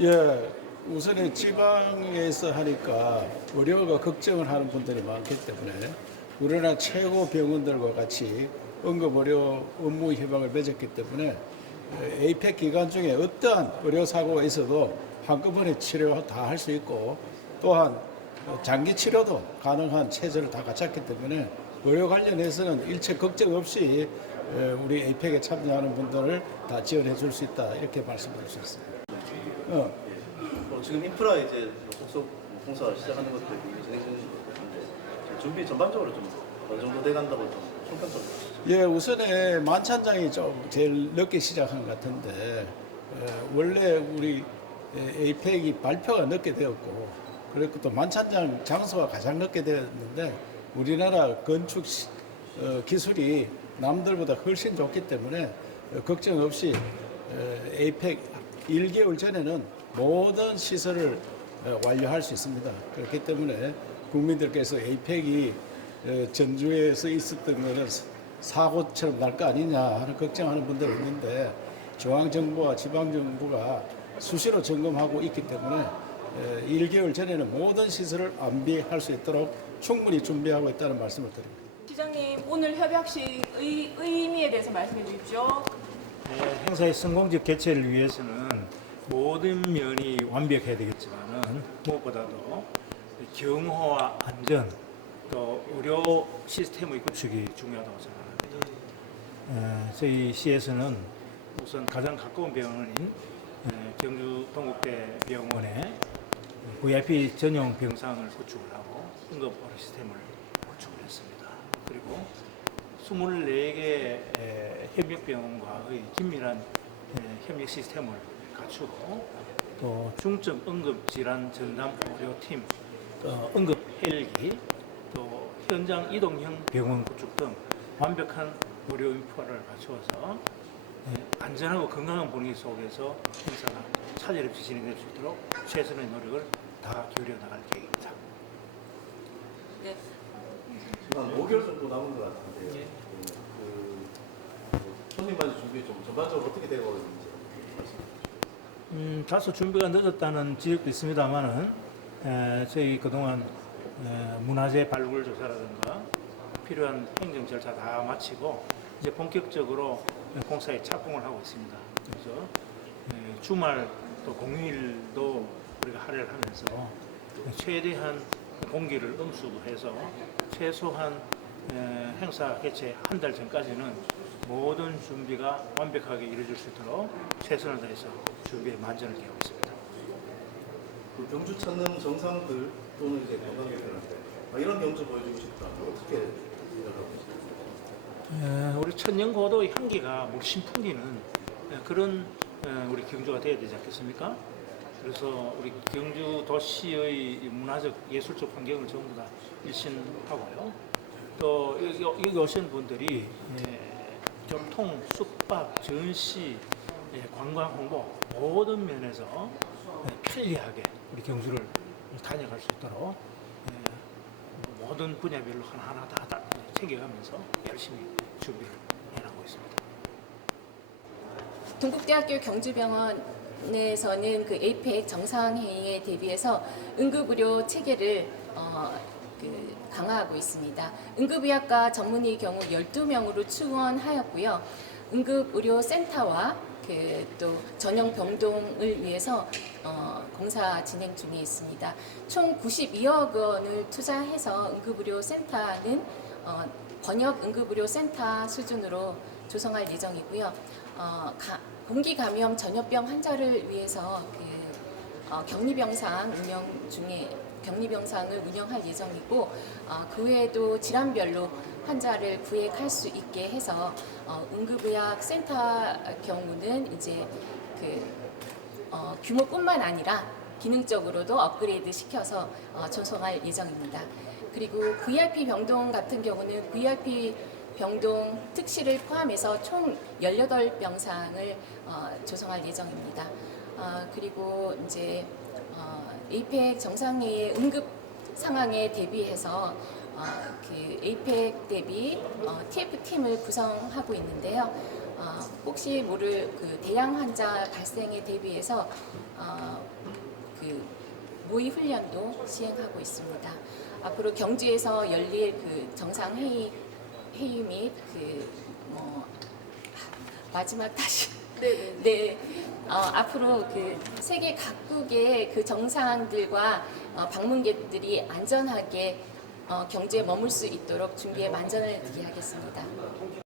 예, 우선에 지방에서 하니까 의료가 걱정을 하는 분들이 많기 때문에 우리나라 최고 병원들과 같이 응급의료 업무 협약을 맺었기 때문에 에이펙 기간 중에 어떠한 의료사고가 있어도 한꺼번에 치료 다 할 수 있고 또한 장기 치료도 가능한 체제를 다 갖췄기 때문에 의료 관련해서는 일체 걱정 없이 우리 에이펙에 참여하는 분들을 다 지원해 줄 수 있다 이렇게 말씀드릴 수 있습니다. 어. 어, 지금 인프라 이제 속속 공사 시작하는 것들이 진행 중인데 준비 전반적으로 좀 어느 정도 돼 간다고 좀 총평적으로 예, 우선에 만찬장이 좀 제일 늦게 시작한 것 같은데 에, 원래 우리 에, 에이펙이 발표가 늦게 되었고 그리고 또 만찬장 장소가 가장 늦게 되었는데 우리나라 건축 시- 어, 기술이 남들보다 훨씬 좋기 때문에 어, 걱정 없이 에, 에이펙 1개월 전에는 모든 시설을 어, 완료할 수 있습니다. 그렇기 때문에 국민들께서 에이펙이 어, 전주에서 있었던 것은 사고처럼 날 거 아니냐 하는 걱정하는 분들이 있는데 중앙정부와 지방정부가 수시로 점검하고 있기 때문에 에, 1개월 전에는 모든 시설을 안비할 수 있도록 충분히 준비하고 있다는 말씀을 드립니다. 시장님 오늘 협약식 의, 의미에 대해서 말씀해 주십시오. 네, 행사의 성공적 개최를 위해서는 모든 면이 완벽해야 되겠지만은 무엇보다도 경호와 안전 또 의료 시스템의 구축이 중요하다고 생각합니다. 에, 저희 시에서는 우선 가장 가까운 병원인 에, 경주 동국대 병원에 VIP 전용 병상을 구축을 하고 응급 의료 시스템을 구축을 했습니다. 그리고 24개 협력병원과의 긴밀한 에, 협력 시스템을 갖추고 또 중증 응급 질환 전담 의료팀, 또 응급 헬기, 또 현장 이동형 병원 구축 등 완벽한 의료 인프라를 갖추어서 에, 안전하고 건강한 분위기 속에서 행사가 차질 없이 진행될 수 있도록 최선의 노력을 다 기울여 나갈 계획입니다. 네. 지금 한 5개월 정도 남은 것 같은데요. 그, 그 손님 맞이 준비 좀 전반적으로 어떻게 되고 있는지 말씀 음, 다소 준비가 늦었다는 지적도 있습니다만은 에, 저희 그동안 에, 문화재 발굴 조사라든가 필요한 행정 절차 다 마치고 이제 본격적으로 공사에 착공을 하고 있습니다. 그래서 에, 주말 또 공휴일도 우리가 할애를 하면서 최대한 공기를 음수해서 최소한 에, 행사 개최 한 달 전까지는 모든 준비가 완벽하게 이루어질 수 있도록 최선을 다해서 준비에 만전을 기하고 있습니다. 그 경주 찾는 정상들 또는 이제 관광객들한테 아, 이런 경주 보여주고 싶다. 어떻게 생각하고 계십니까? 에, 우리 천년고도의 향기가 물씬 풍기는 에, 그런 에, 우리 경주가 되어야 되지 않겠습니까? 그래서 우리 경주 도시의 이 문화적 예술적 환경을 전부 다 일신하고요. 또 여기, 오신 분들이 예, 교통, 숙박, 전시, 예, 관광 홍보 모든 면에서 예, 편리하게 우리 경주를 다녀갈 수 있도록 예, 모든 분야별로 하나하나 다, 다 챙겨가면서 열심히 준비를 해나가고 있습니다. 동국대학교 경주병원 에서는 그 에이펙 정상회의에 대비해서 응급의료 체계를 어, 그 강화하고 있습니다. 응급의학과 전문의 경우 12명으로 충원하였고요. 응급의료센터와 그 또 전용 병동을 위해서 어, 공사 진행 중에 있습니다. 총 92억 원을 투자해서 응급의료센터는 어, 번역 응급의료센터 수준으로 조성할 예정이고요. 어, 가- 공기 감염 전염병 환자를 위해서 그 어, 격리병상 운영 중에 격리병상을 운영할 예정이고 어, 그 외에도 질환별로 환자를 구획할 수 있게 해서 어, 응급의학 센터 경우는 이제 그 어, 규모뿐만 아니라 기능적으로도 업그레이드 시켜서 어, 조성할 예정입니다. 그리고 VIP 병동 같은 경우는 VIP 병동 특실을 포함해서 총 18병상을 어, 조성할 예정입니다. 어, 그리고 이제 어, 에이펙 정상회의 응급 상황에 대비해서 어, 그 에이펙 대비 어, TF 팀을 구성하고 있는데요. 어, 혹시 모를 그 대량 환자 발생에 대비해서 어, 그 모의 훈련도 시행하고 있습니다. 앞으로 경주에서 열릴 그 정상 회의 회의 및그 뭐 마지막 다시 네. 네, 어, 앞으로 그 세계 각국의 그 정상들과 어, 방문객들이 안전하게 어, 경주에 머물 수 있도록 준비에 만전을 기하겠습니다.